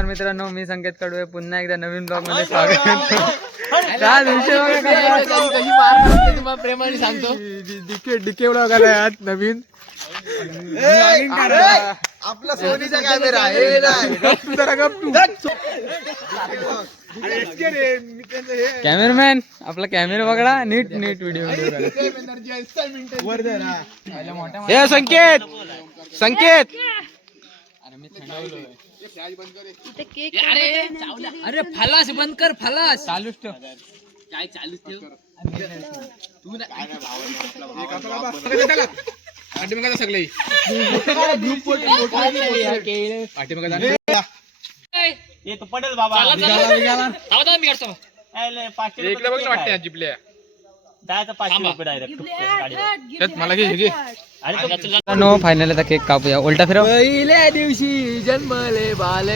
नमस्कार मित्रांनो, मी संकेत कडवे पुन्हा एकदा नवीन ब्लॉग मध्ये स्वागत करतो. प्रेमाने सांगतो डीके ब्लॉग आलाय आज नवीन. आपला सोनीचा कॅमेरा कॅमेरामॅन आपला कॅमेरा बघा, नीट नीट व्हिडिओ. हे संकेत संकेत अरे फलास बंद कर, फलास चालूच ठेव. काय चालू ठेव. सगळे पडेल बाबा मी करतो. इकडे बघ वाटते जिपल्या जायचं 500 रुपये डायरेक्ट मला घे नो फायनल आता केक कापूया. उलटा फिरव. पहिल्या दिवशी जन्मले बाल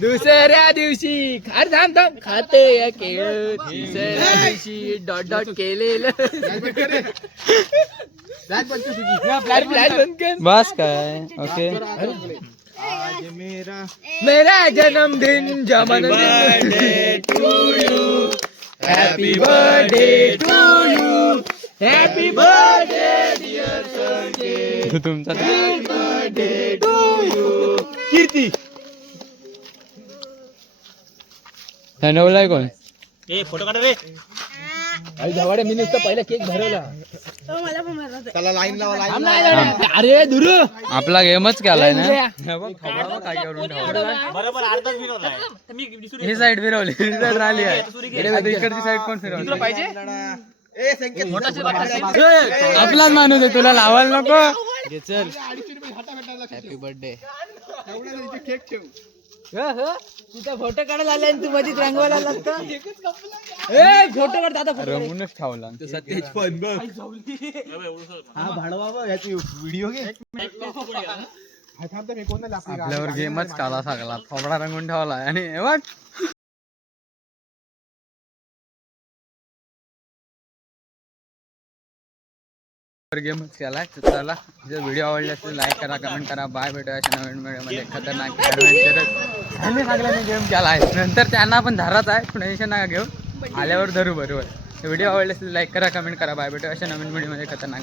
दुसऱ्या दिवशी खाते या केळ, तिसऱ्या दिवशी डॉट डॉट केलेलं. बस काय ओके. मेरा जन्मदिन जन्मदिन to you, happy birthday to you, happy birthday dear Sanket, तुमचा बर्थडे टू यू. कीर्ती ठरवलाय कोण? ए फोटो काढ रे. जवळ मी नुसतं पहिला केक भरवला. त्याला लाईन लावा अरे दुरू आपला गेमच केलाय ना. बरोबर अर्धाच फिरवलाय. ही साईड फिरवली, ही साईड राहिली आहे. इकडची साईड कोण फिरवली? पाहिजे आपलाच माणूस आहे, तुला लावायला नको. Happy birthday. केक ठेव. तुझा फोटो काढायला आला आणि तू मध्ये रंगवायला लागतो. फोटो काढ दादा. रंगूनच ठेवला. सतेज पण बघ. व्हिडिओ घे. आपल्यावर गेमच काला सगळा थोबडा रंगून ठेवला आणि हे बघ. गेमच केलाय. चला जर व्हिडिओ आवडला असेल लाईक करा, कमेंट करा. बाय, भेटूया अशा नवीन व्हिडिओमध्ये. खतरनाक ॲडव्हेंचर त्यांनी सगळ्यांनी गेम केला आहे. नंतर त्यांना पण धरत आहे, टेन्शन नका घेऊ, आल्यावर धरू. बरोबर व्हिडिओ आवडला असेल लाईक करा, कमेंट करा. बाय, भेटूया अशा नवीन व्हिडिओमध्ये. खतरनाक.